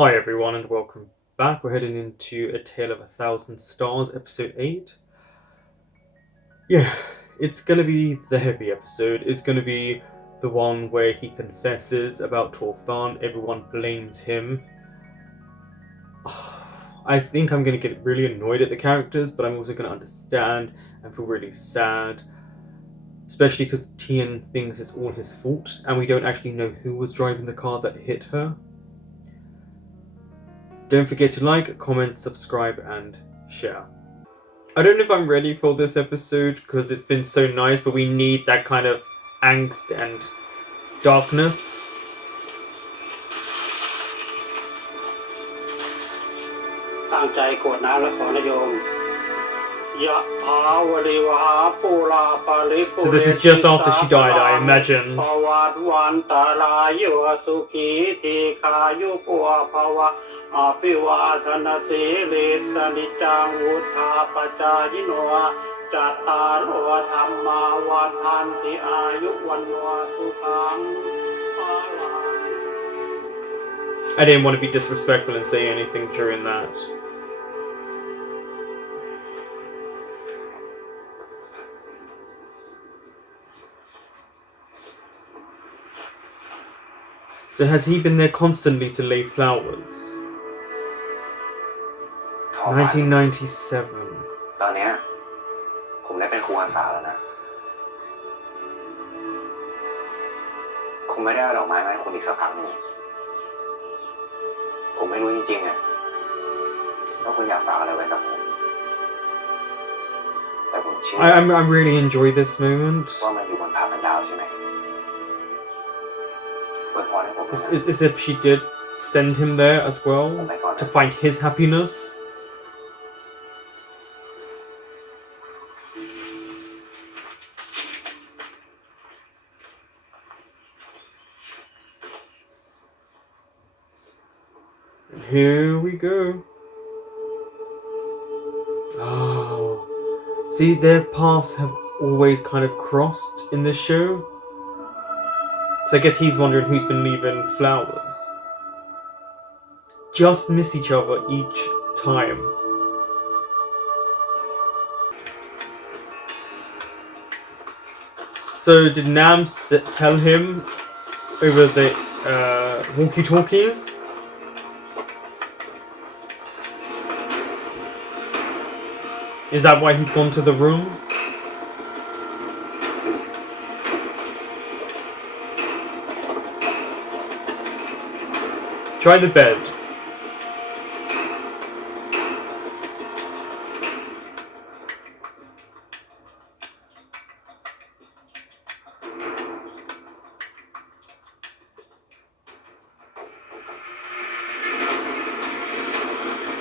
Hi everyone and welcome back. We're heading into A Tale of 1000 Stars, episode 8. Yeah, it's gonna be the heavy episode. It's gonna be the one where he confesses about Torfan, everyone blames him. I think I'm gonna get really annoyed at the characters, but I'm also gonna understand and feel really sad. Especially because Tian thinks it's all his fault, and we don't actually know who was driving the car that hit her. Don't forget to like, comment, subscribe, and share. I don't know if I'm ready for this episode because it's been so nice, but we need that kind of angst and darkness. ตั้งใจกรวดน้ำและขอนโยมยะถาวริวหาปูราปาริปุ So this is just after she died, I imagine. ภวัตวันตารายโยสุขีทีขายุปัวภวะอภิวาทนาสีลิสนิจังวุธาปจายโนจัตตารโอธรรมาวันทันติอายุวันโนสุขัง I didn't want to be disrespectful and say anything during that. So has he been there constantly to lay flowers? 1997. ตอนนี้ผมได้เป็นครูอาสาแล้วนะคงไม่ได้เอาดอกไม้มาให้คุณอีกสักพักหนึ่งผมไม่รู้จริงๆอ่ะว่าคุณอยากฝากอะไรไว้กับผมแต่ผมเชื่อ I'm really enjoy this moment. ว่ามันอยู่บนผามันดาวใช่ไหมAs if she did send him there as well to find his happiness. And here we go. Oh, see, their paths have always kind of crossed in this show. So I guess he's wondering who's been leaving flowers. Just miss each other each time. So did Nam tell him over the walkie-talkies? Is that why he's gone to the room? Try the bed.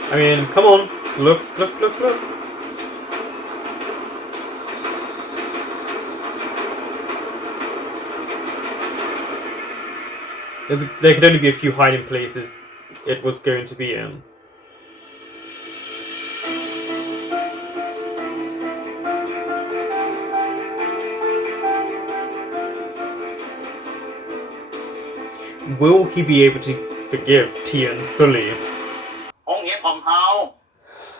I mean, come on. Look. There could only be a few hiding places it was going to be in. Will he be able to forgive Tian fully? องค์เห็นของเขา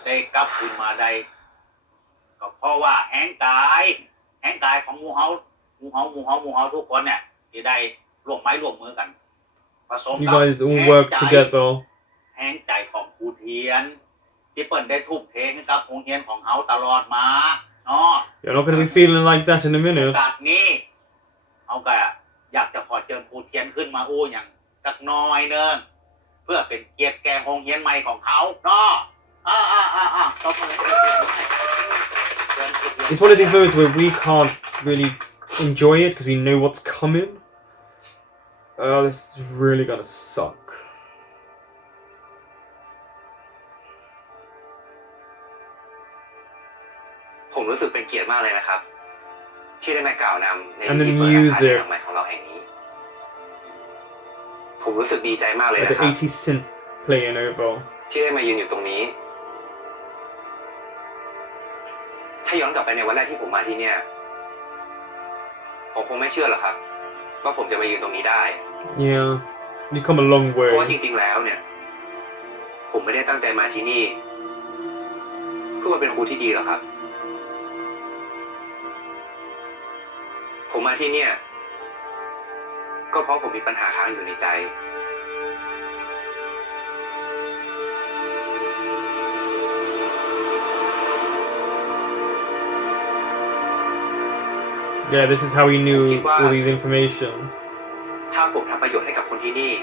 ได้กลับขึ้นมาได้ก็เพราะว่าแห่งกายของหมู่เฮาทุกคนเนี่ยที่ได้ร่วมไม้ร่วมมือกัน You guys all work together. แห่งใจของครูเทียนที่เปิ้นได้ทุ่มเทให้กับโรงเรียนของเฮาตลอดมาเนาะ You're not going to be feeling like that in a minute. จากนี้เฮาก็อยากจะขอเชิญครูเทียนขึ้นมาอู้หยังสักหน่อยนึงเพื่อเป็นเกียรติแก่โรงเรียนใหม่ของเขาเนาะIt's one of these moments where we can't really enjoy it because we know what's coming. Oh, this is really gonna suck. ผมรู้สึกเป็นเกียรติมากเลยนะครับที่ได้มากล่าวนำใน And พิ the ธีเปิดอาคาร music. แห่งใหม่ของเราแห่งนี้ผมรู้สึกดีใจมากเลย Like นะ the ครับ 80s synth playing over. ที่ได้มายืนอยู่ตรงนี้ถ้าย้อนกลับไปในวันแรกที่ผมมาที่เนี่ยผมคงไม่เชื่อหรอกครับว่าผมจะมายืนตรงนี้ได้ Yeah, you come a long เพราะว่าจ way. ริงๆแล้วเนี่ย ผมไม่ได้ตั้งใจมาที่นี่เพื่อมาเป็นครูที่ดีหรอกครับผมมาที่เนี่ยก็เพราะผมมีปัญหาค้างอยู่ในใจ Yeah, this is how he knew all these information. ถ้าผมทำประโยชน์ให้กับคนที่นี่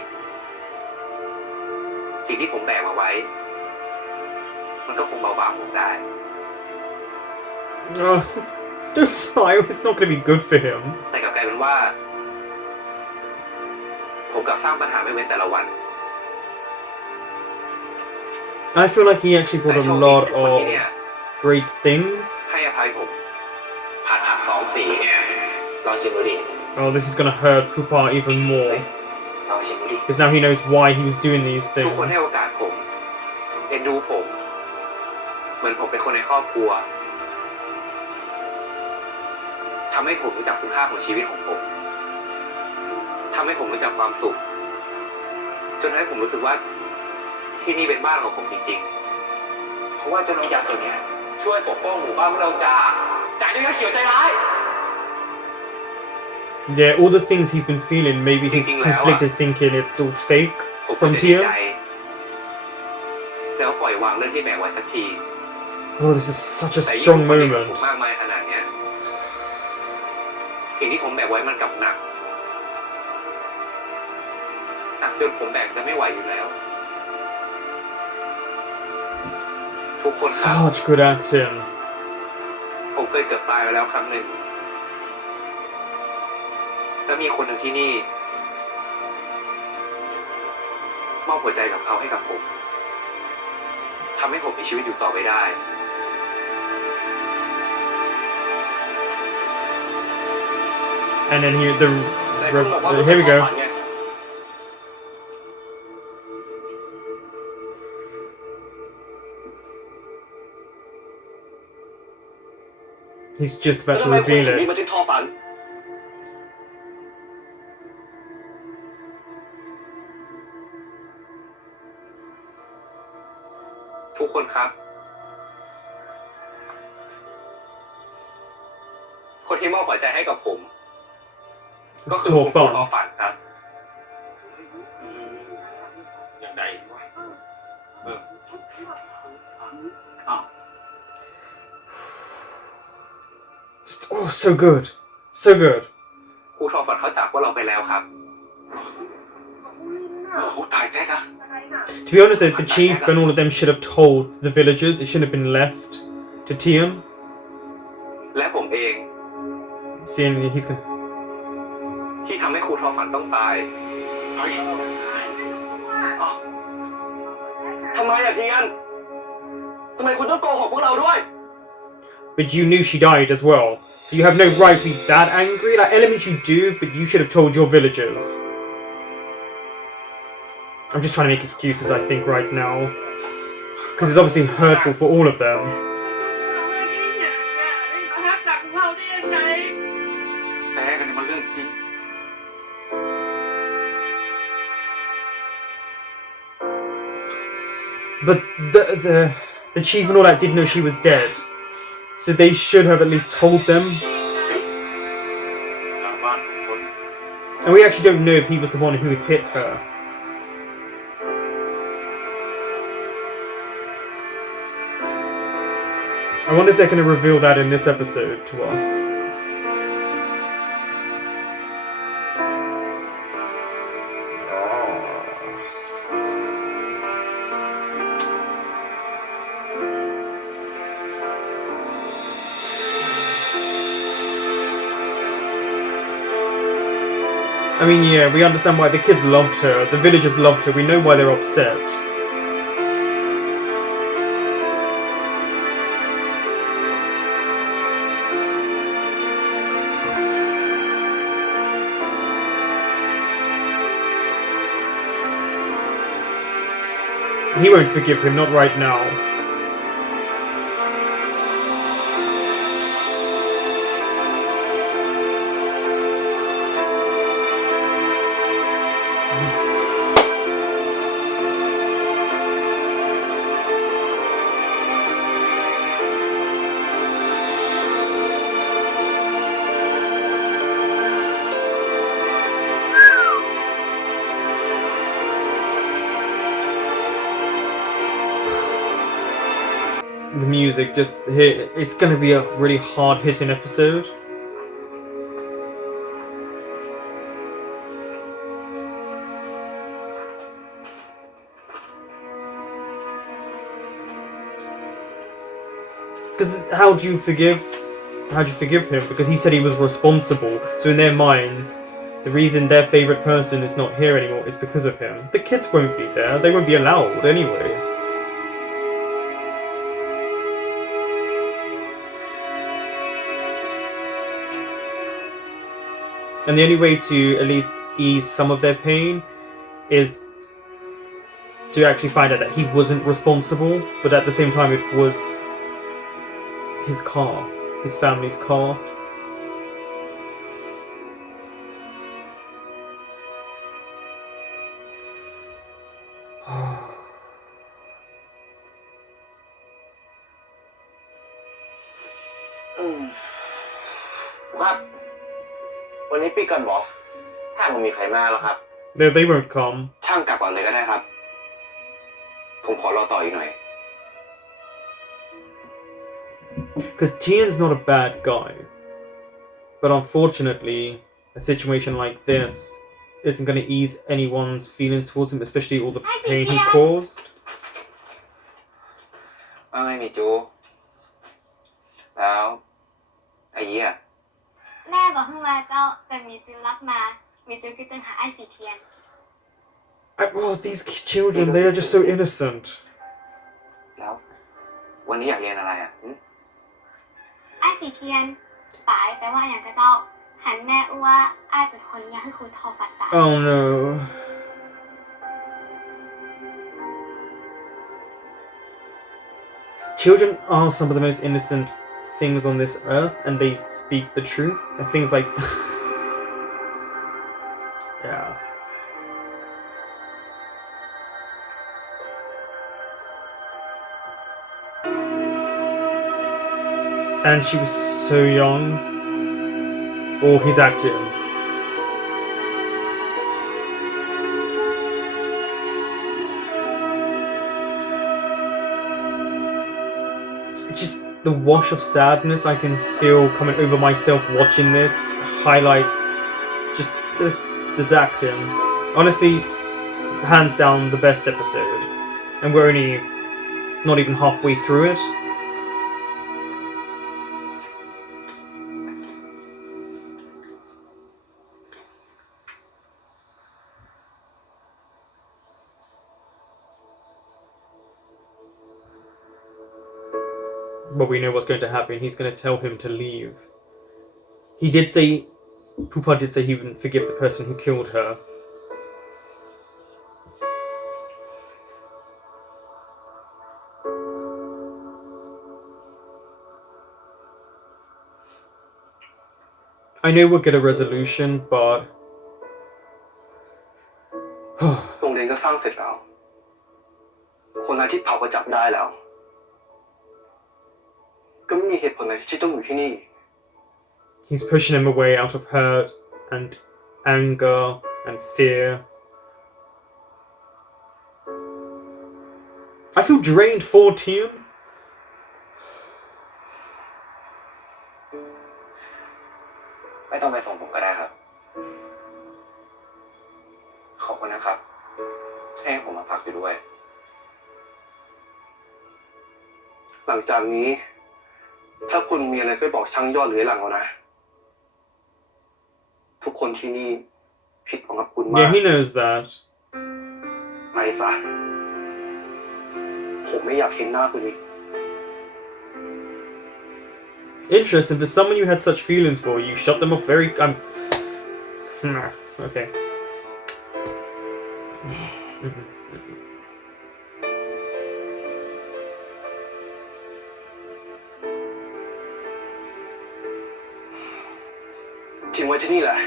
สิ่งที่ผมแบกมาไว้มันก็คงเบาบางลงได้ Oh, don't sigh. It's not going to be good for him. แต่กลับกลายเป็นว่าผมกลับสร้างปัญหาไม่เว้นแต่ละวัน I feel like he actually brought a lot of great things. ให้อภัยผมผัดผัก2 สีลองชิมดูดิ Oh, this is going to hurt Pupa even more. ลองชิมดูดิ Because now he knows why he was doing these ทุกคน things. ให้โอกาสผมเอ็นดูผมเหมือนผมเป็นคนในครอบครัวทำให้ผมรู้จักคุณค่าของชีวิตของผมทำให้ผมรู้จักความสุขจนให้ผมรู้สึกว่าที่นี่เป็นบ้านของผมจริงๆเพราะว่าเจ้าน้องยักษ์ตัวนี้ช่วยปกป้องหมู่บ้านของเราจากเจ้ายักษ์เขียวใจร้าย Yeah, all the things he's been feeling, maybe he's conflicted thinking it's all fake from Tia. แล้วปล่อยวางเรื่องที่แบกไว้สักที Oh, this is such a strong moment. มากมายขนาดเนี้ยสิ่งที่ผมแบกไว้มันกลับหนักจนผมแบกจะไม่ไหวอยู่แล้วทุกคนครับ Such good acting. ผมเคยเกือบตายไปแล้วครั้งหนึ่งแล้วมีคนหนึ่งที่นี่มอบหัวใจกับเขาให้กับผมทำให้ผมมีชีวิตอยู่ต่อไปได้ And then here we go. He's just about to reveal it. ทุกคนครับคนที่มอบหัวใจให้กับผมก็คือคุณครูทอฝันครับอย่างใดวะOh, so good. So good. ครูทอฝันเขาจากพวกเราไปแล้วครับโอ้ตายแท้นะ To be honest, the chief and all of them should have told the villagers. It shouldn't have been left to Tiam. และผมเอง Seeing he's gonna. ที่ทำให้ครูทอฝันต้องตายทำไมอะเทียนทำไมคุณต้องโกหกพวกเราด้วย But you knew she died as well, so you have no right to be that angry. Like elements you do, but you should have told your villagers. I'm just trying to make excuses, I think, right now, because it's obviously hurtful for all of them. แต่กันนี่มันเรื่องจริง But the chief and all that didn't know she was dead, so they should have at least told them. And we actually don't know if he was the one who hit her. I wonder if they're going to reveal that in this episode to us. I mean, yeah, we understand why the kids loved her, the villagers loved her, we know why they're upset. He won't forgive him, not right now. the music just hit. It's gonna be a really hard hitting episode. Because how do you forgive him? Because he said he was responsible. So in their minds, the reason their favorite person is not here anymore is because of him. The kids won't be there. They won't be allowed anyway. And the only way to at least ease some of their pain is to actually find out that he wasn't responsible, but at the same time it was his car, his family's car. They won't come. ช่างกลับก่อนเลยก็ได้ครับผมขอรอต่ออีกหน่อย Because Tian's not a bad guy. But unfortunately, a situation like this isn't going to ease anyone's feelings towards him, especially all the pain he caused. ว่าไงมีจูแล้วไอ้เหี้ย แม่บอกเพิ่งมาเจ้าแต่มีจือรักนามีจือคิดถึงหาไอ้สีเทียน Oh, these children, they are just so innocent. แล้ววันนี้อยากเรียนอะไรอ่ะ ไอ้สีเทียนตายแปลว่าอย่างกระเจ้าหันแม่อ้วไอ้เป็นคนอยากให้ครูทอฝันตาย Oh no. Children are some of the most innocent things on this earth, and they speak the truth. And things like yeah. And she was so young. Oh, he's acting. Just the wash of sadness I can feel coming over myself watching this highlights just this acting. Honestly, hands down the best episode. And we're only not even halfway through it. But we know what's going to happen. He's going to tell him to leave. He did say, Pupa did say he wouldn't forgive the person who killed her. I know we'll get a resolution, but โรงเรียนก็สร้างเสร็จแล้วคนร้ายที่เผาก็จับได้แล้วก็ไม่มีเหตุผลอะไรที่ต้องอยู่ที่นี่ he's pushing him away out of hurt and anger and fear. I feel drained for Tian. ไม่ต้องไปส่งผมก็ได้ครับขอบคุณนะครับที่ให้ผมมาพักอยู่ด้วยหลังจากนี้ถ้าคุณมีอะไรก็บอกช่างยอดหรือหลังเอานะทุกคนที่นี่ผิดหวังกับคุณมาก Yeah, he knows that. ไปซะผมไม่อยากเห็นหน้าคุณอีก Interesting. For someone you had such feelings for, you shut them off very. Okay. ทิ้งไว้ที่นี่แหละ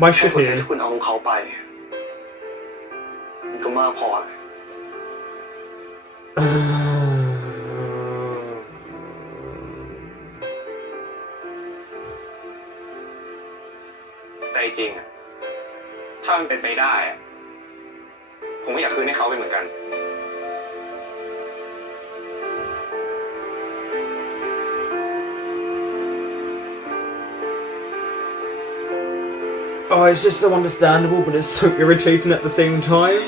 Why แค่ should คนใจ he? ที่คุณเอาของเขาไปมันก็มากพอเลยใจจริงอะถ้ามันเป็นไปได้อะ ผมก็อยากคืนให้เขาเป็นเหมือนกัน Oh, it's just so understandable, but it's so irritating at the same time.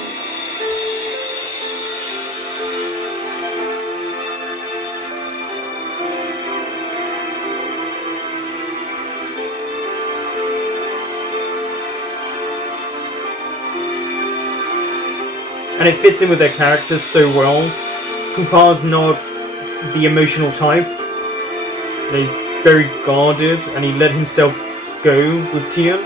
And it fits in with their characters so well. Pupa's not the emotional type. He's very guarded, and he let himself go with Tian.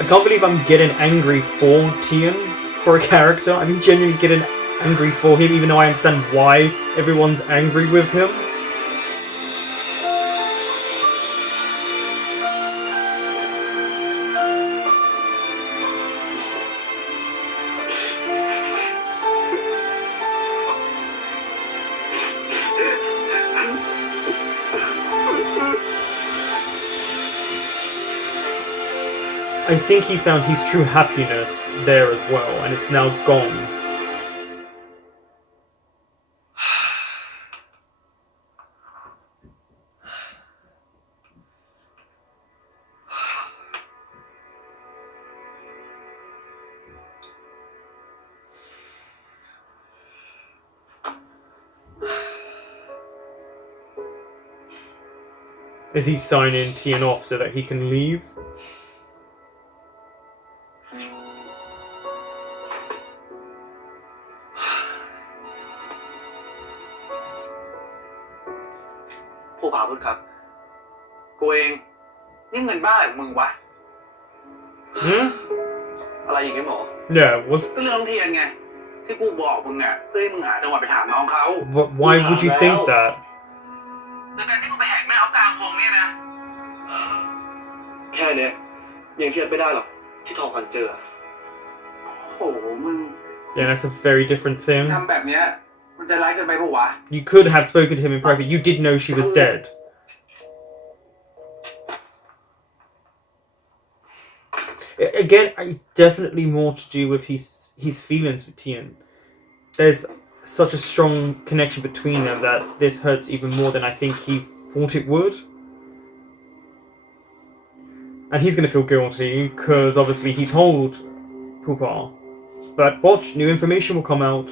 I can't believe I'm getting angry for Tian, for a character. I'm genuinely getting angry for him, even though I understand why everyone's angry with him. I think he found his true happiness there as well, and it's now gone. Is he signing Tian off so that he can leave? Hmm? อะไรอีกไหมหมอ Yeah, what's... ก็เรื่องเทียนไงที่กูบอกมึงเนี่ยเพื่อให้มึงหาจังหวะไปถามน้องเขา Why would you think that? ในการที่มึงไปแหกแม่เขากลางวงเนี่ยนะ แค่เนี้ยยังเทียบไม่ได้หรอกที่ทองพันเจอ โอ้โหมึง Yeah, that's a very different thing. ทำแบบเนี้ยมันจะร้ายเกินไปปะวะ You could have spoken to him in private. You did know she was dead. Again, it's definitely more to do with his feelings for Tian. There's such a strong connection between them that this hurts even more than I think he thought it would. And he's going to feel guilty because obviously he told Pupa. But watch, new information will come out.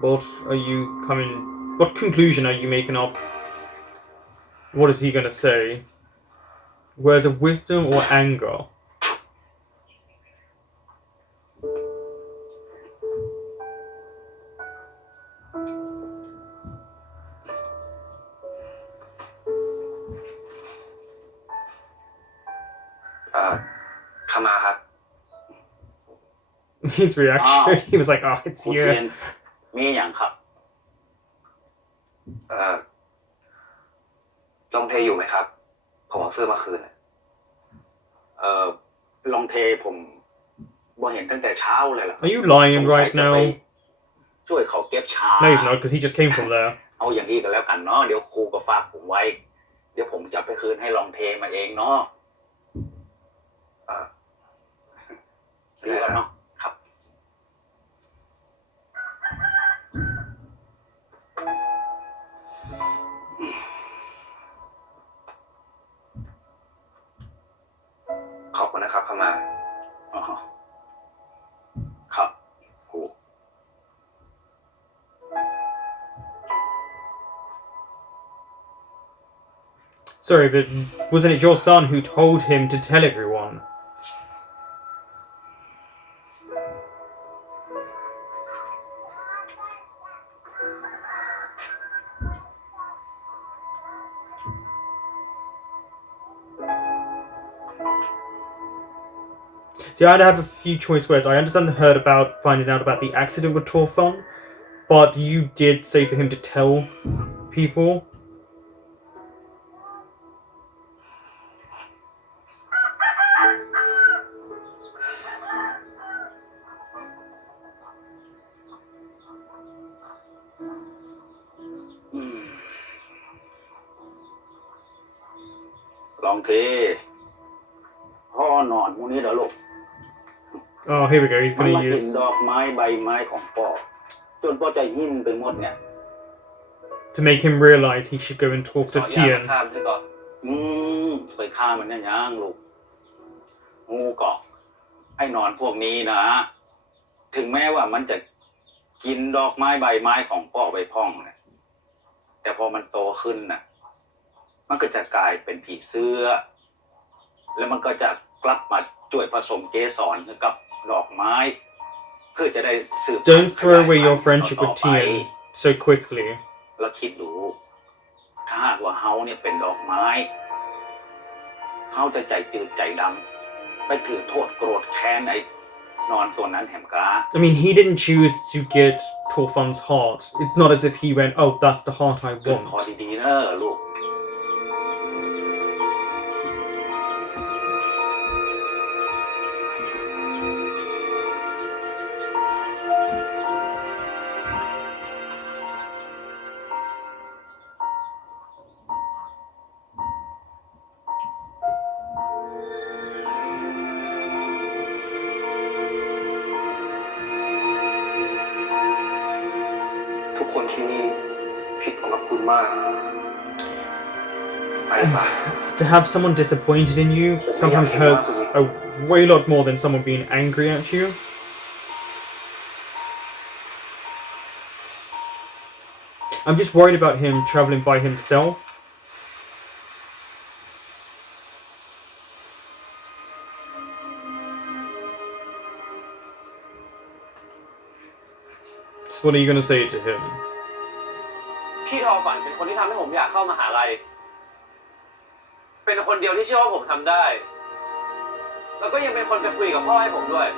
What are you coming... What conclusion are you making up? What is he gonna say? Words of wisdom or anger? His reaction, he was like, oh, it's กูเทียน you. มีอย่างครับ ลองเทอยู่ไหมครับ ผมเอาเสื้อมาคืน ลองเทผมบ่เห็นตั้งแต่เช้าเลยล่ะ Are you lying right now? ช่วยเขาเก็บชา No, he's not, because he just came from there. เอาอย่างนี้ก็แล้วกันเนาะเดี๋ยวครูก็ฝากผมไว้ เดี๋ยวผมจะไปคืนให้ลองเทมาเองเนาะดีแล้วเนาะครับ ขอบคุณนะครับขมา อ๋อครับครู Sorry, but wasn't it your son who told him to tell everyone? See, I'd have a few choice words. I understand heard about finding out about the accident with Torfon, but you did say for him to tell people. ลองเทพ่อนอนพวกนี้เดี๋ยวลูก Oh, here we go. He's มัน gonna มากิน use. ดอกไม้ใบไม้ของพ่อจนพ่อจะหิ้นไปหมดเนี่ย To make him realize he should go and talk ข to ออยาก Tian. ข้ามให้ก่อน ไปฆ่ามันเนี่ยยังลูกงูเกาะไอ้นอนพวกนี้นะ ถึงแม้ว่ามันจะกินดอกไม้ใบไม้ของพ่อไปพ่องนะแต่พอมันโตขึ้นน่ะ มันก็จะกลายเป็นผีเสื้อ แล้วมันก็จะกลับมาช่วยผสมเกสรกับดอกไม้ เพื่อจะได้สืบ Don't throw away your friendship ต่อ with ไป Tian so quickly. แล้วคิดดูถ้าหากว่าเฮาเนี่ยเป็นดอกไม้เฮาจะใจจืดใจดำไปถือโทษโกรธแค้นไอ้นอนตัวนั้นแหมกา I mean, he didn't choose to get Torfun's heart. It's not as if he went, oh, that's the heart I เกิดคอ want. ดีๆเนอะลูก ทุกคนที่นี่ผิดหวังกับคุณมากไปซะ To have someone disappointed in you sometimes hurts a way lot more than someone being angry at you. I'm just worried about him traveling by himself. So what are you going to say to him? พี่ทอฝันเป็นคนที่ทำให้ผมอยากเข้ามหาลัย เป็นคนเดียวที่เชื่อว่าผมทำได้ แล้วก็ยังเป็นคนไปคุยกับพ่อให้ผมด้วย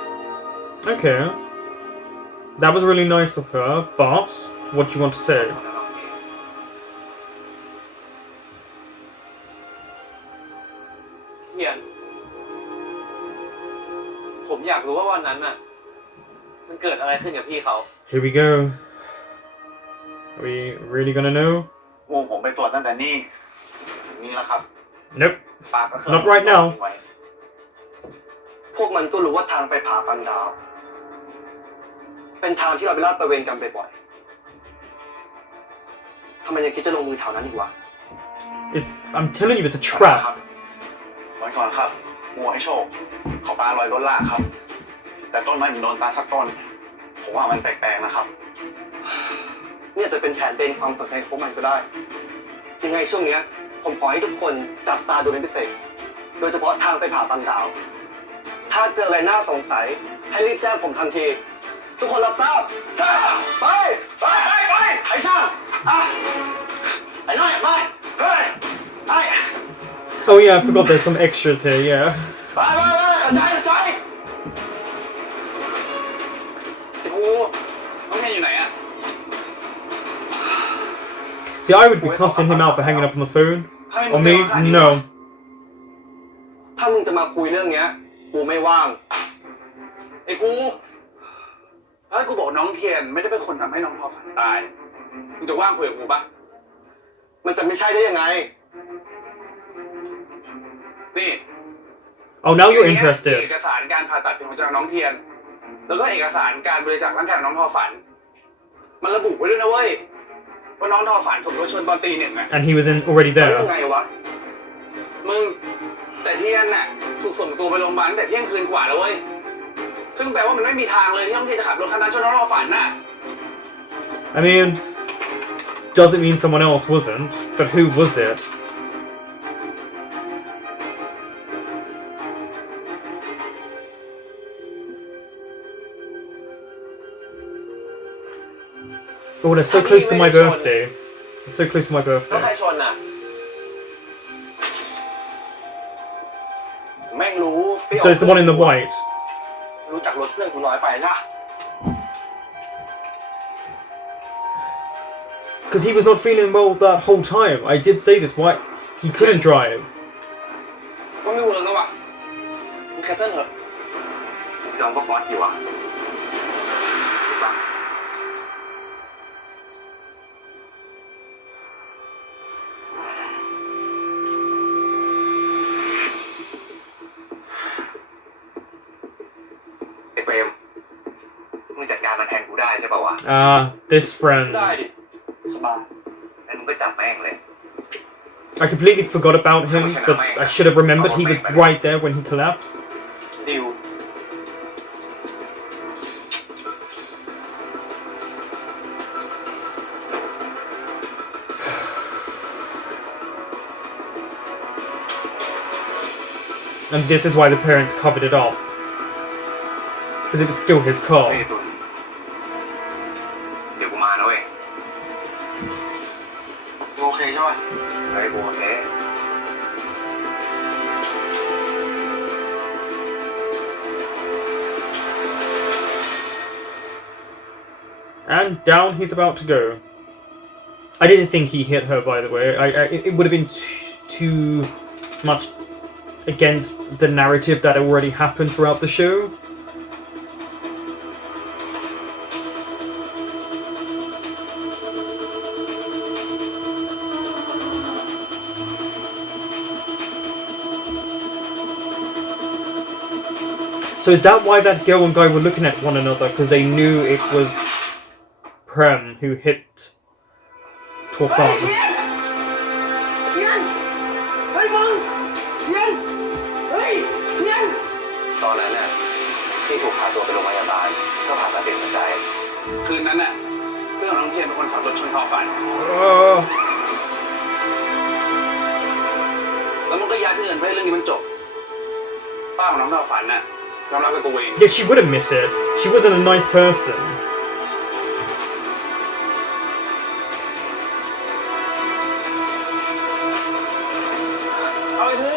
Okay. That was really nice of her, but what do you want to say? เฮียน ผมอยากรู้ว่าวันนั้นน่ะ มันเกิดอะไรขึ้นกับพี่เขา Here we go. Are we really gonna know? วงผมไปตรวจตั้งแต่นี่แล้วครับ Nope. ปากก็เคย Not right now. ไว้ พวกมันก็รู้ว่าทางไปผาปันดาว เป็นทางที่เราไปลาดตระเวนกันบ่อยๆทำไมยังคิดจะลงมือแถวนั้นอีกวะ I'm telling you, it's a ครั trap. บวันก่อนครับงูให้โชคเขาปลาลอยล้นล่ากครับ แต่ต้นไม้มันโดนตาสักต้น ผมว่ามันแปลกๆนะครับ เนี่ยจะเป็นแผนเบนความสนใจของพวกมันก็ได้ ยังไงช่วงเนี้ย ผมขอให้ทุกคนจับตาดูเป็นพิเศษ โดยเฉพาะทางไปผาปันดาว ถ้าเจออะไรน่าสงสัย ให้รีบแจ้งผมทันที ทุกคนรับทราบทราบไปไอ้ช่างอ่ะไอ้น้อยไม่เฮ้ยไอ้ Oh yeah, I forgot there's some extras here, yeah. ไปเข้าใจไอ้ครู น้องเฮียนอยู่ไหนอะ See, I would be cussing him out for hanging up on the phone. ถ้าไม่ Or มึง me? จะมาฆ่าที่ No. ถ้ามึงจะมาคุยเรื่องเนี้ย กูไม่ว่าง ไอ้ครูเฮ้ยกูบอกน้องเทียนไม่ได้เป็นคนทำให้น้องทอฝันตาย มึงจะว่างคุยกับกูปะ มันจะไม่ใช่ได้ยังไง นี่ Oh, now you're เอก interested. สารการผ่าตัดเป็นของจากน้องเทียน แล้วก็เอกสารการบริจาคร่างกายของน้องทอฝัน มันระบุไว้ด้วยนะเว้ยว่าน้องทอฝันถูกรถชนตอนตีหนึ่งอะ And he was already แล้ว there. ยังไงวะ มึงแต่เทียนน่ะถูกส่งตัวไปโรงพยาบาลตั้งแต่เที่ยงคืนกว่าแล้วเว้ย ซึ่งแปลว่ามันไม่มีทางเลยที่น้องเทียนจะขับรถคันนั้นชนน้องทอฝันน่ะ I mean, doesn't mean someone else wasn't, but who was it? Oh, they're so close to my birthday. They're so close to my แล้วใคร birthday. ชนน่ะ แม่งรู้ So it's the one in the white. รู้จักรถเพื่อนกูน้อยไปใช่ Because he was not feeling well that whole time. I did say this. Why? He couldn't drive. ก็ไม่เวิร์กแล้ววะมึงแคนเซิลเถอะ จองก็ป๊อตอยู่อ่ะถูกปะ ไ ไอ้เปรมมึงจัดการมันแทนกูได้ใช่ป่าวะ This friend. ได้ดิ สบาย งั้นมึงก็จับแม่งเลย I completely forgot about him, but I should have remembered he was right there when he collapsed. ดิว And this is why the parents covered it up. Because it was still his เฮ้ย car. ตุนเดี๋ยวกูมานะเว้ย โอเคใช่ป่ะ เฮ้ยกูโอเค And down he's about to go. I didn't think he hit her, by the way. It would have been too much against the narrative that already happened throughout the show. So is that why that girl and guy were looking at one another? Because they knew it was Prem who hit Torfan. ตอนนั้นน่ะที่ถูกพาตัวไปโรงพยาบาลก็ผ่าตัดเปลี่ยนหัวใจ คืนนั้นน่ะเพื่อนของน้องเทียนเป็นคนขับรถชนทอฝัน แล้วมันก็ยัดเงินเพื่อให้เรื่องนี้มันจบ ป้าของน้องทอฝันน่ะยอมรับกับตัวเอง Yeah, she wouldn't miss it. She wasn't a nice person. เอาไอ้ทู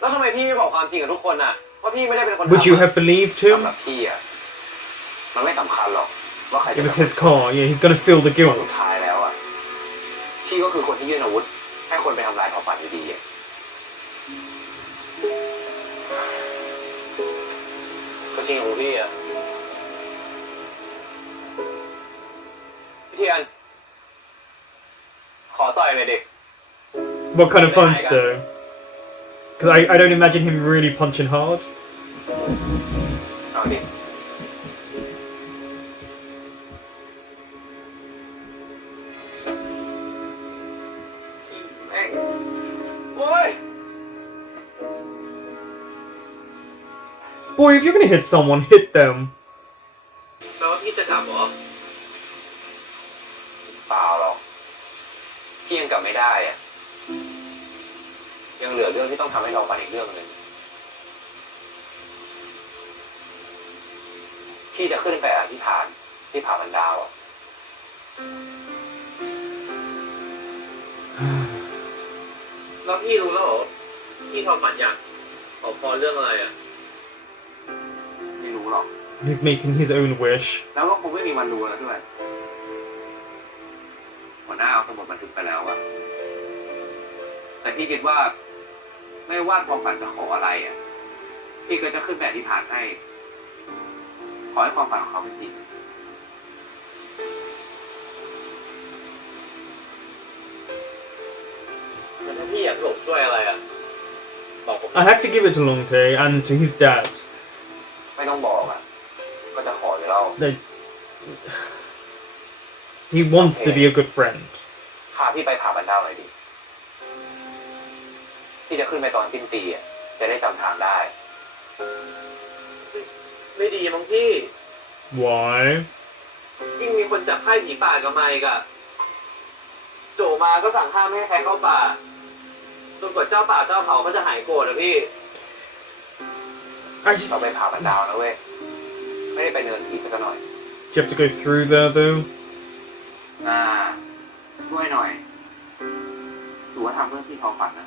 แล้วทำไมพี่ไม่บอกความจริงกับทุกคนอ่ะว่าพี่ไม่ได้เป็นคน Would you have believed สำ him? หรับพี่อ่ะมันไม่สำคัญหรอกว่าใครจะ It was his car. Yeah, he's gonna feel the สุด guilt. ท้ายแล้วอ่ะพี่ก็คือคนที่ยื่นอาวุธให้คนไปทำร้ายทอฝันอยู่ดีอ่ะก็จริงของพี่อ่ะพี่เทียนขอต่อยหน่อยดิ What kind of punch though? Because I don't imagine him really punching hard. เอาดิแม่งโอ้ย Boy, if you're gonna hit someone, hit them. แปลว่าพี่จะกลับเหรอเปล่าหรอกพี่ยังกลับไม่ได้อ่ะยังเหลือเรื่องที่ต้องทำให้เราฝันอีกเรื่องหนึ่งพี่จะขึ้นไปอธิษฐานที่ผาบันดาวอ่ะแล้วพี่รู้แล้วเหรอพี่ทำฝันอยากขอพรเรื่องอะไรอ่ะไม่รู้หรอก He's making his own wish. แล้วก็คงไม่มีวันรู้แล้วด้วยหัวหน้าเอาสมุดบันทึกไปแล้วอะแต่พี่คิดว่าไม่ว่าความฝันจะขออะไรอะพี่ก็จะขึ้นแบบที่ฐานให้ขอให้ความฝันของเขาเป็นจริงแต่ถ้าพี่อยากหลบช่วยอะไรอะบอกผม I have to give it to Longtae and to his dad. ไม่ต้องบอกอะก็จะขออยู่แล้ว They... He wants to be a good friend. พาพี่ไปผาบันดาวหน่อยดิพี่จะขึ้นไปตอนสิ้นปีอ่ะจะได้จำทางได้ ไม่ดีมั้งพี่ Why? ยิ่งมีคนจับไข้ผีป่ากับไมค์กะโจมาก็สั่งห้ามไม่ให้ใครเข้าป่าจนกว่าเจ้าป่าเจ้าเขาเขาจะหายโกรธนะพี่ I just... เราไปผาบันดาวนะเว้ยไม่ได้ไปเนินผีสักหน่อย Do you have to go through there though? ช่วยหน่อยถือว่าทำเพื่อที่เขาฝันนะ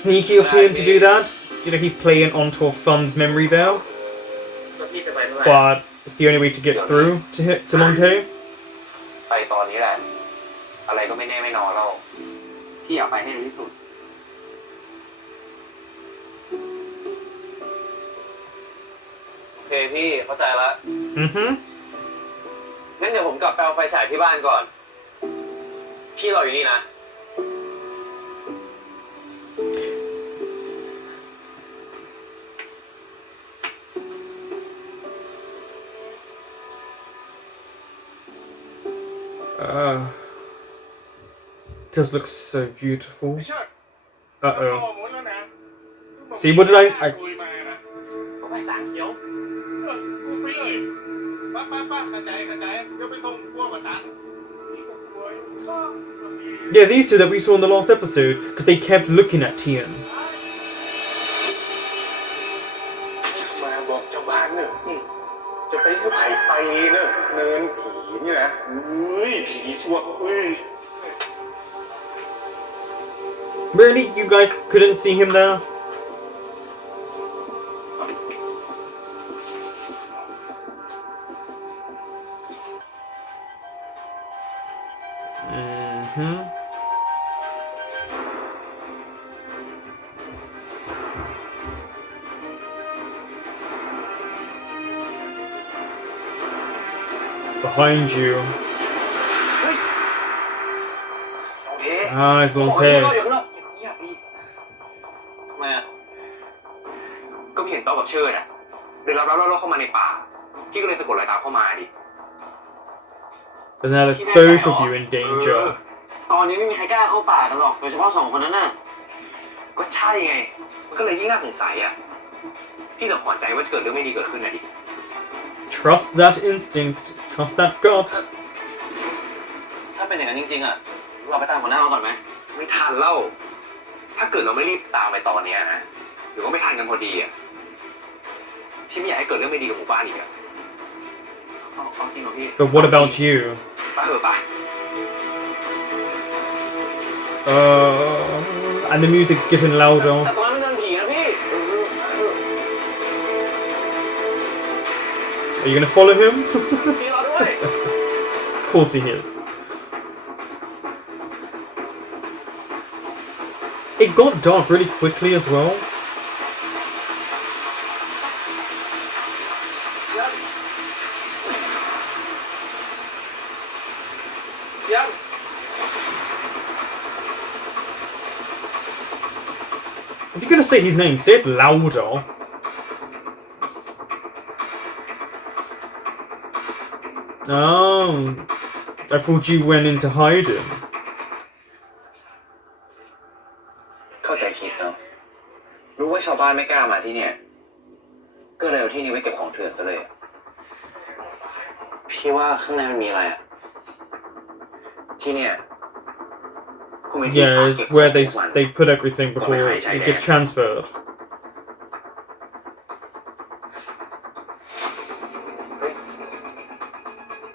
Sneaky of him to do that. You know, he's playing onto a fun's memory there. ก็พี่จะไปเท่าไหร่ But it's the only way to get through to Longtae. ไปตอนนี้แหละ อะไรก็ไม่แน่ไม่นอนเราพี่อยากไปให้เร็วที่สุด โอเคพี่เข้าใจละ Mm-hmm. งั้นเดี๋ยวผมกลับไปเอาไฟฉายที่บ้านก่อน พี่รออยู่นี่นะ Just looks so beautiful. ไม่ใช่ Uh-oh. หมดแล้วนะ See, what did I คุยมานะ ก็ไปสั่งเขียว พูดไปเลยป้าเข้าใจเดี๋ยวไปตรงพวกกับตันนี่ก็กลัวอยู่ Yeah, these two that we saw in the last episode, because they kept looking at Tian. มาบอกเจ้าบ้านเนี่ยจะไปยุบไข่ไปเนี่ยเนินผีนี่นะผีสวกReally? You guys couldn't see him there? Behind you. โอเค Ah, it's บอ Long กให้ Tail. รออยู่ข้างนอกเงียบๆดิทำไมอ่ะ ก็พี่เห็นต๊อบกับเชิดอ่ะเดินรับเข้ามาในป่า พี่ก็เลยสะกดรอยตามเข้ามาดิ But now there's both of you in danger. ตอนนี้ไม่มีใครกล้าเข้าป่ากันหรอก โดยเฉพาะ2 คนนั้นน่ะ ก็ใช่ไง มันก็เลยยิ่งน่าสงสัยอ่ะ พี่สังหรณ์ใจว่าจะเกิดเรื่องไม่ดีเกิดขึ้นน่ะดิ Trust that instinct. Trust that gut. ถ้าเป็นอย่างนั้นจริงๆอ่ะ เราไปตามหัวหน้ามาก่อนไหม ไม่ทันเล่า ถ้าเกิดเราไม่รีบตามไปตอนเนี้ยนะหรือว่าไม่ทันกันพอดีอ่ะ พี่ไม่อยากให้เกิดเรื่องไม่ดีกับหมู่บ้านอีกอ่ะเอาจริงเหรอพี่ But what about you? ไปเถอะไป And the music's getting louder. แต่ตอนนั้นไม่เดินผีนะพี่ Are you gonna follow him? พี่รอด้วย Of course he is. It got dark really quickly as well. If you're gonna say his name, say it louder. Oh, I thought you went into hiding. เข้าใจคิดเนาะรู้ว่าชาวบ้านไม่กล้ามาที่เนี่ย ก็เลยเอาที่นี้ไว้เก็บของเถื่อนซะเลยพี่ว่าข้างในมันมีอะไรอ่ะ ที่เนี่ย Yeah, it's where they put everything before it gets transferred.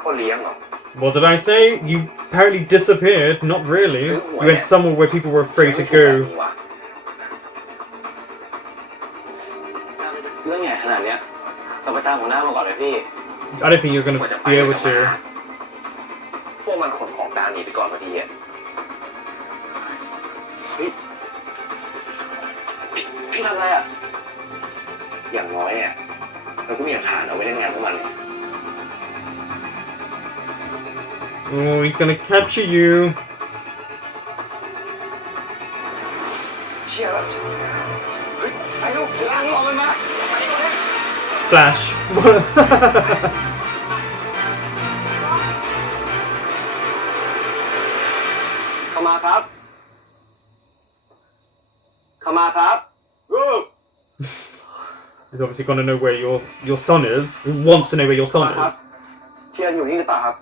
พ่อเลี้ยงเหรอ What did I say? You apparently disappeared. Not really. You went somewhere where people were afraid to go. เรื่องใหญ่ขนาดเนี้ยเราไปตามหัวหน้ามาก่อนเลยพี่ I don't think you're gonna be able to. พวกมันขนของตามหนีไปก่อนพอดีอ่ะพี่ทำอะไรอ่ะ อย่างน้อยเนี่ยเราก็มีหลักฐานเอาไว้เล่นงานพวกมัน Oh, he's gonna capture you. เชี่ยแล้วเฮ้ยไปลูกล้างออกมันมา Flash. เข้ามาครับเข้ามาครับ He's obviously gonna know where your son is. He wants to know where your เข้า son มาครับ is. เทียนอยู่นี่หรือเปล่าครับ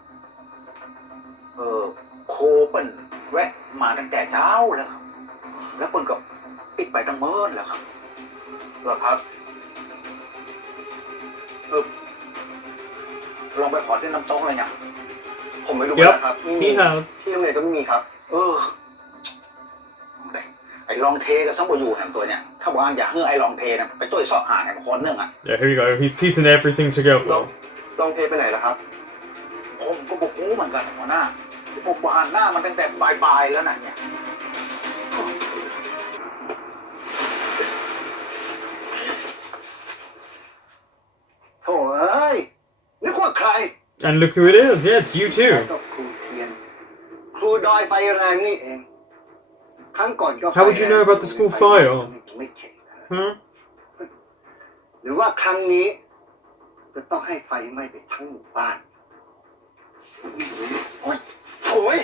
โคเปิ้ลแวะมาตั้งแต่เช้าแล้วครับ แล้วเปิ้ลก็ปิดไปตั้งเมื่อแล้วครับ เหรอครับ ลองไปขอที่น้ำตกเลยเนี่ย ผมไม่รู้ Yep, นะครับไม่มี he has. ที่โรงเรียนก็ไม่มีครับ ไอ้ลองเทกับซัมบูอยู่แห่งตัวเนี่ย ถ้าว่าอยากให้ไอ้ลองเทนะไปตัวสอบหาแห่งคนนึงอ่ะ Yeah, here we go. He's piecing everything together. ลองเทไปไหนล่ะครับ ผมก็บอกรู้เหมือนกันหัวหน้าผมผ่านหน้ามันตั้งแต่บ่ายๆแล้วนะเนี่ย โถ่เอ้ยนึกว่าใคร And look who it is. Yeah, it's you แล้ว too. ก็ครูเทียน ครู ครูดอยไฟแรงนี่เองครั้งก่อนก็ How would you know about the school fire? ไม่เข็ด Huh? หรือว่าครั้งนี้จะต้องให้ไฟไหม้ไปทั้งหมู่บ้านโอ้ยโอ้ย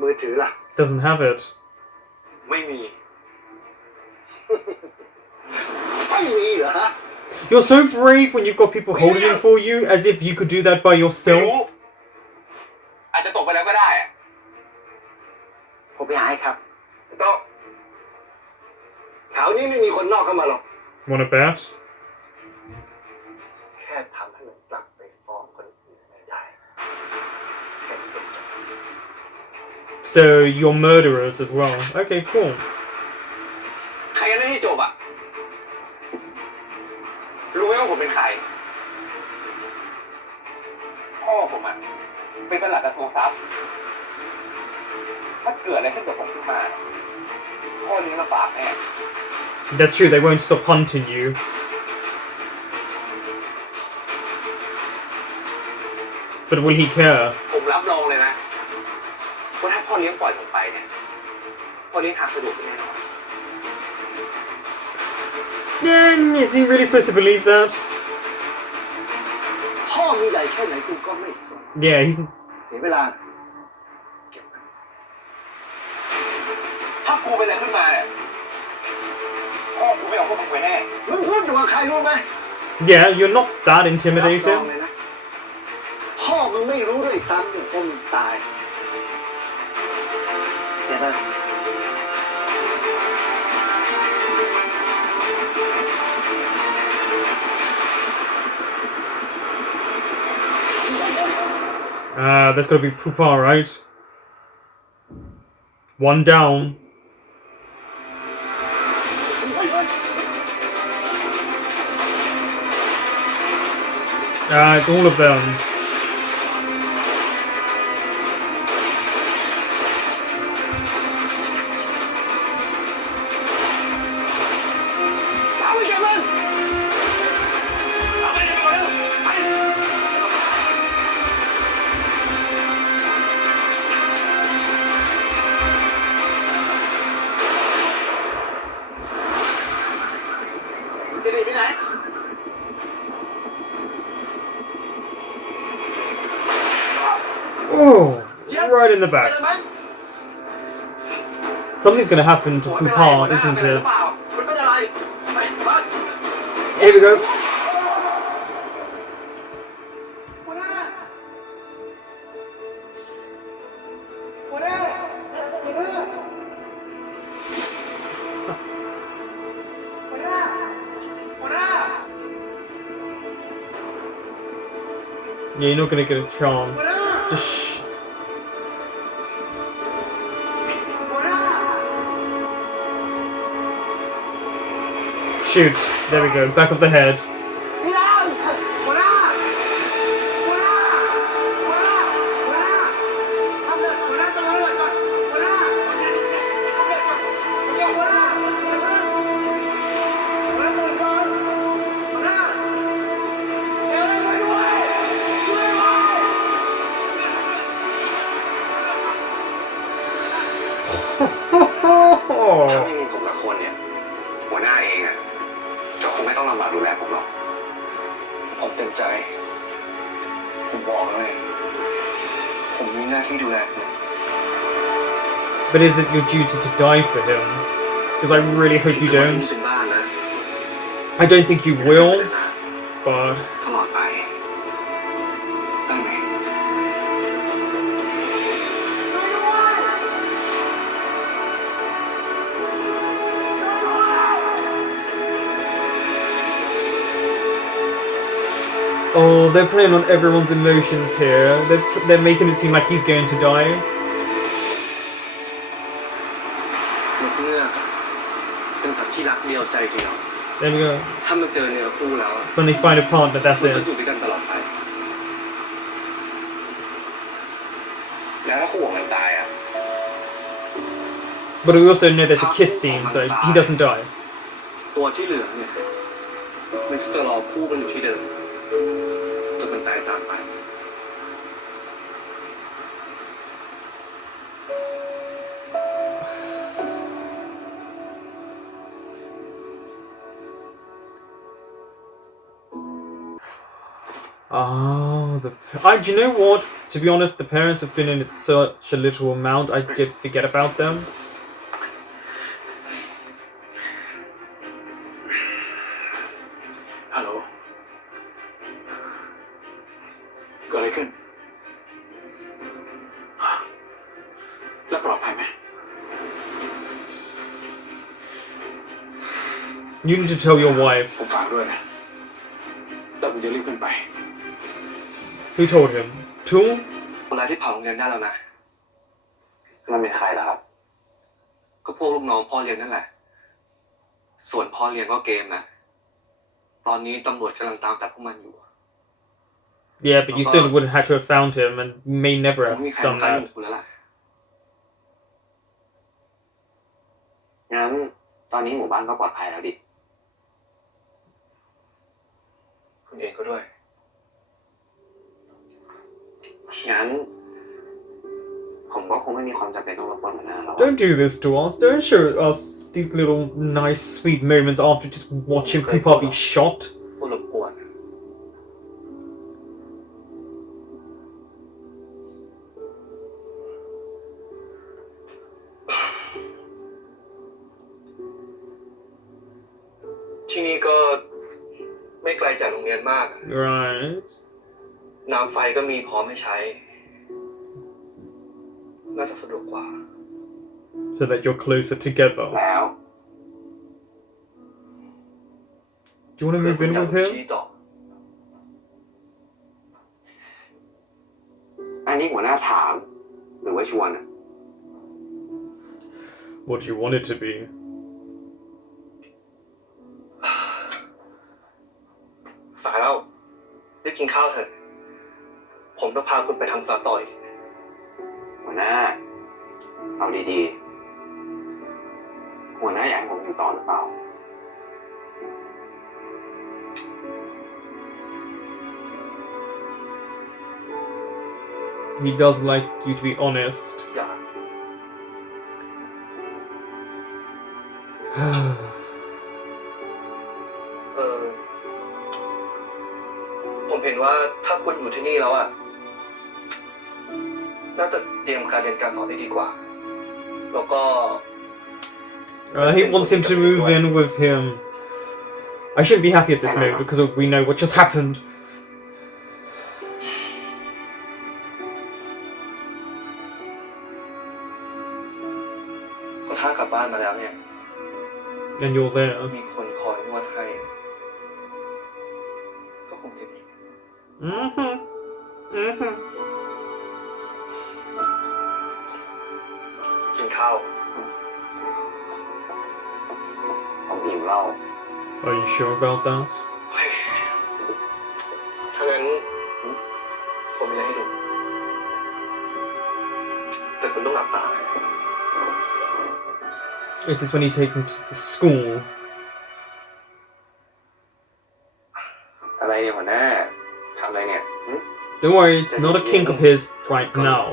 มือถือล่ะ Doesn't have it. ไม่มี ไม่มีเหรอฮะ You're so brave when you've got people holding it for you, as if you could do that by ไม่รู้ yourself. อาจจะตกไปแล้วก็ได้อะ ผมไปหาให้ครับโต๊ะแถวนี้ไม่มีคนนอกเข้ามาหรอก Want a bet? แค่ทำให้มันกลับไปฟ้องคนอื่นไม่ได้แค่นี้ก็จบ So you're murderers as well. Okay, cool. ใครกันได้ที่จบอะรู้ไหมว่าผมเป็นใคร พ่อผมอะเป็นปลัดกระทรวงทรัพย์ถ้าเกิดอะไรขึ้นกับผมขึ้นมาพ่อเลี้ยงลำบากแน่ That's true, they won't stop hunting you. But will he care? ผมรับรองเลยนะว่าถ้าพ่อเลี้ยงปล่อยผมไปเนี่ยพ่อเลี้ยงทางสะดวกแน่นอน Yeah, is he really supposed to believe that? พ่อมีใหญ่แค่ไหนกูก็ไม่สน Yeah, he's... เสียเวลาเก็บมัน ถ้ากูเป็นอะไรขึ้นมาเนี่ยพ่อกูไม่เอาพวกมึงไว้แน่ มึงพูดอยู่กับใครรู้ไหม Yeah, you're not that รับรอง intimidating. เลยนะพ่อมึงไม่รู้ด้วยซ้ำว่ามึงตายเดี๋ยวนะ That's gotta be Pupa, right? One down. It's all of them. Oh, right in the back. Something's gonna happen to Pupa, isn't it? Here we go. Yeah, you're not gonna get a chance. Just shoot. There we go. Back of the head. Oh. ถ้าไม่มีผมกับคนเนี่ยหัวหน้าเองอะก็คงไม่ต้องลำบากดูแลผมหรอกผมเต็มใจผมบอกแล้วไงผมมีหน้าที่ดูแลคุณ But is it your duty to die for him? Because I really hope you don't. เป็นบ้านนะ I don't think you will, but ตลอดไปได้ไหม oh, they're playing on everyone's emotions here. They're making it seem like he's going to die. นกเงือกเป็นสัตว์ที่รักเดียวใจเดียว There we go. ถ้ามันเจอเนื้อคู่แล้ว When they find a partner, that's มันก็ it. อยู่ด้วยกันตลอดไปแล้วถ้าคู่ของมันตายอ่ะ But we also know there's a kiss scene, so he doesn't die. ตัวที่เหลือเนี่ยมันจะรอคู่มันอยู่ที่เดิม Oh, do you know what? To be honest, the parents have been in it such a little amount, I did forget about them. ฮัลโหลเกิดอะไรขึ้น แล้วปลอดภัยไหม You need to tell your wife. ผมฝากด้วยนะแล้วผมจะรีบขึ้นไป Who told him? Tool? เวลาที่เผาโรงเรียนได้แล้วนะมันเป็นใครล่ะครับ ก็พวกลูกน้องพ่อเลี้ยงนั่นแหละ ส่วนพ่อเลี้ยงก็เกมนะ ตอนนี้ตำรวจกำลังตามจับพวกมันอยู่ Yeah, but you still would have had to have found him and may never ค have งมีใคร done มาตั้ง that. คุณแล้วล่ะงั้นตอนนี้หมู่บ้านก็ปลอดภัยแล้วดิ คุณเองก็ด้วย งั้นผมก็คงไม่มีความจำเป็นต้องรบกวนหัวหน้าแล้ว Don't do this to us. Don't show us these little nice, sweet moments after just watching people be shot. ผู้รบกวน ที่นี่ก็ไม่ไกลจากโรงเรียนมาก Right. น้ำไฟก็มีพร้อมให้ใช้ น่าจะสะดวกกว่า So that you're closer together. แล้ว Do you want to move in with ชี้ him? ต่อ อันนี้หัวหน้าถาม หรือว่าชวนอะ What do you want it to be? สายแล้วรีบกินข้าวเถอะ ผมต้องพาคุณไปทำธุระต่ออีกหัวหน้า เอาดีๆ หัวหน้าอยากให้ผมอยู่ต่อหรือเปล่า He does like you to be honest. อย่า ผมเห็นว่าถ้าคุณอยู่ที่นี่แล้วอะน่าจะเตรียมการเรียนการสอนได้ดีกว่า แล้วก็ He wants him to move in with him. I shouldn't be happy at this moment because we know what just happened. ก็ถ้ากลับบ้านมาแล้วเนี่ย And you're there. มีคนคอยนวดให้ ก็คงจะดี Mm-hmm. Mm-hmm. กินข้าวผมอิ่มเหล้า Are you sure about that? ถ้างั้นผมมีอะไรให้ดู แต่คุณต้องหลับตา Is this when he takes him to the school? อะไรเนี่ยหัวหน้าทำอะไรเนี่ย Don't worry, it's not a kink of his right now.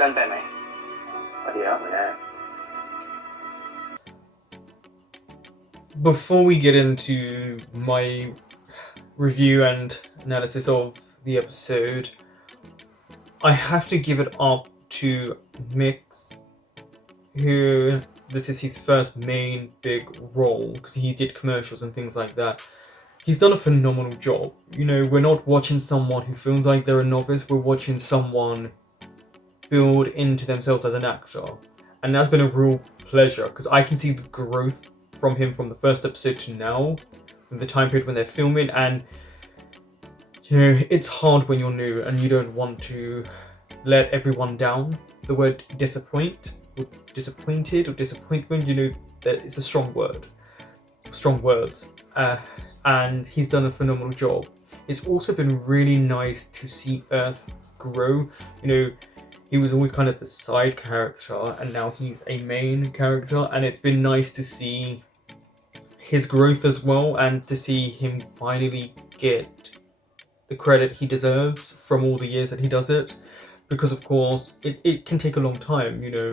นั่นไปไหมสวัสดีครับหัวหน้า Before we get into my review and analysis of the episode, I have to give it up to Mix, who this is his first main big role because he did commercials and things like that. He's done a phenomenal job. You know, we're not watching someone who feels like they're a novice, we're watching someone build into themselves as an actor. And that's been a real pleasure because I can see the growth from him from the first episode to now, from the time period when they're filming, and you know, it's hard when you're new and you don't want to let everyone down. The word disappoint or disappointed or disappointment, you know, that it's a strong word, strong words, and he's done a phenomenal job. It's also been really nice to see Earth grow. You know, he was always kind of the side character and now he's a main character, and it's been nice to see his growth as well and to see him finally get the credit he deserves from all the years that he does it, because of course it can take a long time, you know.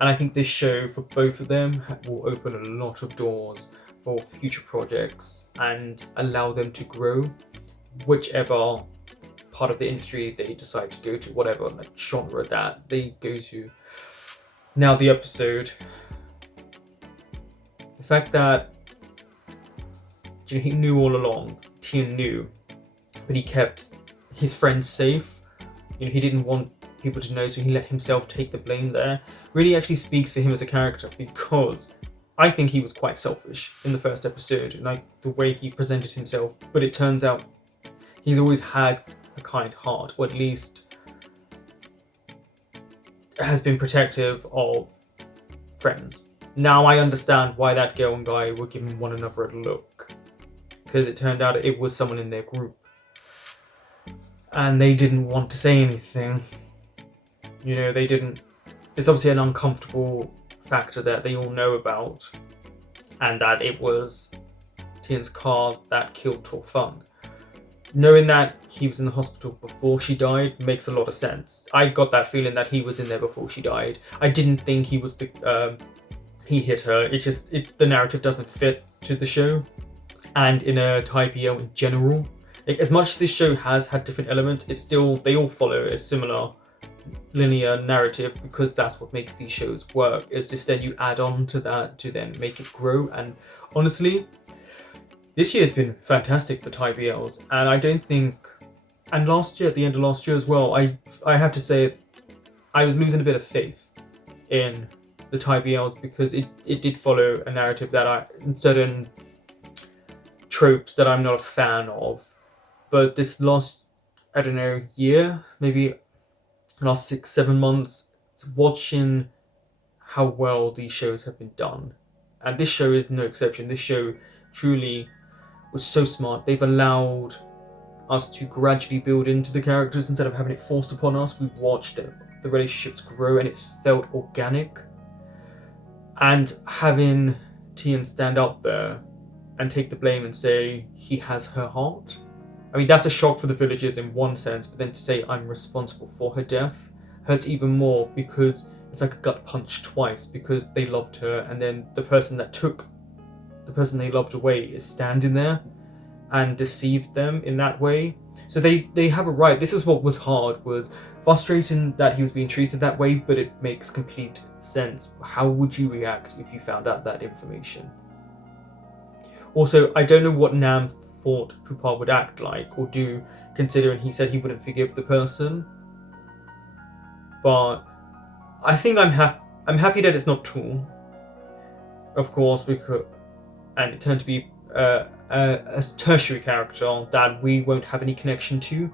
And I think this show for both of them will open a lot of doors for future projects and allow them to grow whichever part of the industry they decide to go to, whatever like genre that they go to. Now the episode, the fact that he knew all along, Tien knew, but he kept his friends safe. He didn't want people to know, so he let himself take the blame there. Really actually speaks for him as a character, because I think he was quite selfish in the first episode, like the way he presented himself. But it turns out he's always had a kind heart, or at least has been protective of friends. Now I understand why that girl and guy were giving one another a look, because it turned out it was someone in their group and they didn't want to say anything. They didn't. It's obviously an uncomfortable factor that they all know about, and that it was Tien's car that killed Torfun. Knowing that he was in the hospital before she died makes a lot of sense. I got that feeling that he was in there before she died. I didn't think he was he hit her. The narrative doesn't fit to the show and in a Thai BL in general. As much as this show has had different elements, they all follow a similar linear narrative, because that's what makes these shows work. It's just then you add on to that to then make it grow. And honestly, this year has been fantastic for Thai BLs, and I don't think, and last year, at the end of last year as well, I have to say I was losing a bit of faith in the Thai BLs, because it did follow a narrative that certain tropes that I'm not a fan of. But this last, I don't know, year, maybe last 6-7 months, watching how well these shows have been done. And this show is no exception. This show truly was so smart. They've allowed us to gradually build into the characters instead of having it forced upon us. We've watched the relationships grow, and it felt organic. And having Tien stand up there and take the blame and say he has her heart, I mean, that's a shock for the villagers in one sense, but then to say I'm responsible for her death hurts even more, because it's like a gut punch twice, because they loved her, and then the person that took the person they loved away is standing there and deceived them in that way. So they have a right. This is what was hard, was frustrating that he was being treated that way, but it makes complete sense. How would you react if you found out that information? Also, I don't know what Nam thought Pupar would act like or do, considering he said he wouldn't forgive the person. But I think I'm happy that it's not Tool, of course, because and it turned to be a tertiary character that we won't have any connection to,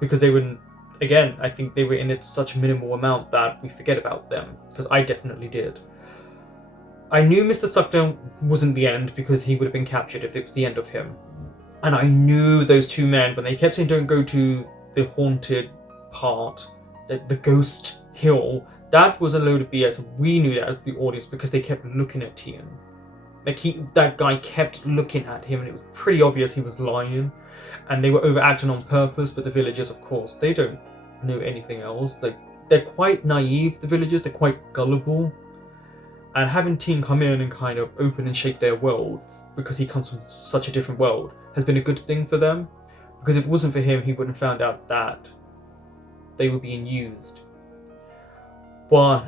because they wouldn't. Again, I think they were in it such a minimal amount that we forget about them, because I definitely did. I knew Mr. Suckdown wasn't the end, because he would have been captured if it was the end of him. And I knew those two men, when they kept saying don't go to the haunted part, the ghost hill, that was a load of BS. We knew that as the audience, because they kept looking at Tien. That guy kept looking at him, and it was pretty obvious he was lying. And they were overacting on purpose, but the villagers, of course, they don't know anything else. They're quite naive, the villagers, they're quite gullible. And having Tien come in and kind of open and shape their world, because he comes from such a different world, has been a good thing for them. Because if it wasn't for him, he wouldn't have found out that they were being used. But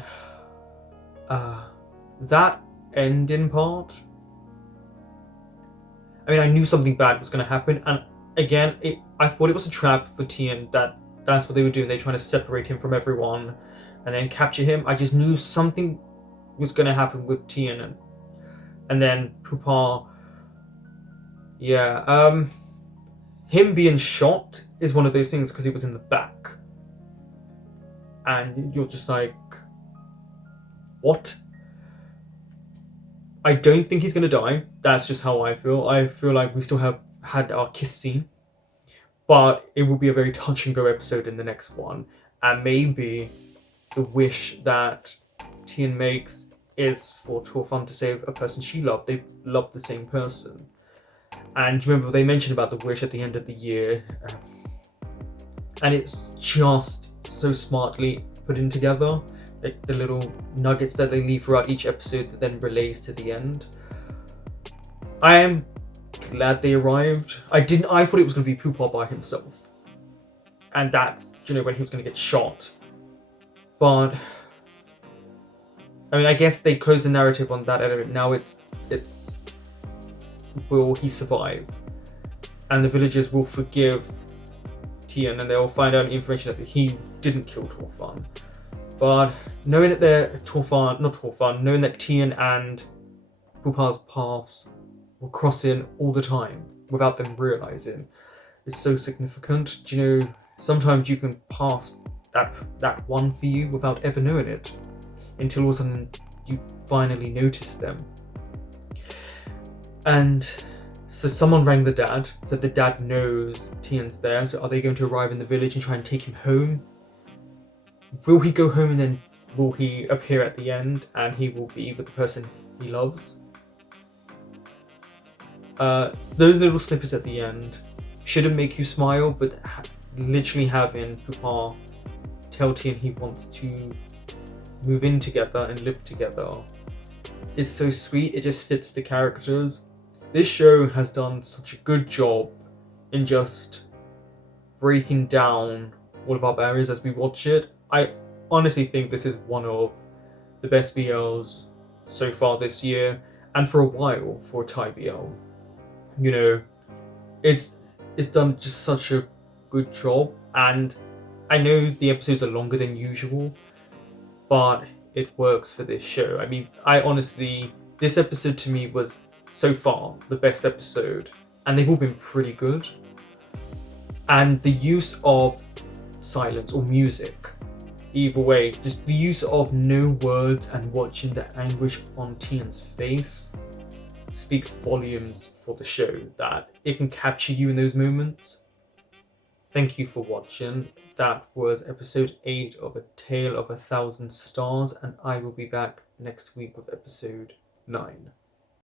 that ending part, I mean, I knew something bad was going to happen, and again, I thought it was a trap for Tien. That's what they were doing. They're trying to separate him from everyone and then capture him. I just knew something was going to happen with Tien, and then Pupar. Yeah, him being shot is one of those things, because he was in the back, and you're just like, what? I don't think he's going to die. That's just how I feel. I feel like we still have had our kiss scene, but it will be a very touch and go episode in the next one. And maybe the wish that Tien makes is for Torfun to save a person she loved. They loved the same person. And remember, they mentioned about the wish at the end of the year. And it's just so smartly put in together. like the little nuggets that they leave throughout each episode that then relays to the end. I am glad they arrived. I thought it was going to be Poopa by himself, and that's, you know, when he was going to get shot. But I mean, I guess they closed the narrative on that element. Now it's will he survive? And the villagers will forgive Tian, and they'll find out information that he didn't kill Torfan. But knowing that knowing that Tian and Poopa's paths were crossing all the time without them realizing is so significant. Do you know, sometimes you can pass that one for you without ever knowing it, until all of a sudden you finally notice them. And so someone rang the dad, said the dad knows Tian's there, so are they going to arrive in the village and try and take him home? Will he go home and then will he appear at the end and he will be with the person he loves? Those little snippets at the end shouldn't make you smile, but literally having Poopa tell Tian he wants to move in together and live together is so sweet. It just fits the characters. This show has done such a good job in just breaking down all of our barriers as we watch it. I honestly think this is one of the best BLs so far this year, and for a while for a Thai BL. You know, it's done just such a good job, and I know the episodes are longer than usual, but it works for this show. I mean, this episode to me was so far the best episode, and they've all been pretty good. And the use of silence or music, either way, just the use of no words and watching the anguish on Tian's face speaks volumes for the show, that it can capture you in those moments. Thank you for watching. That was episode 8 of A Tale of 1000 Stars, and I will be back next week with episode 9.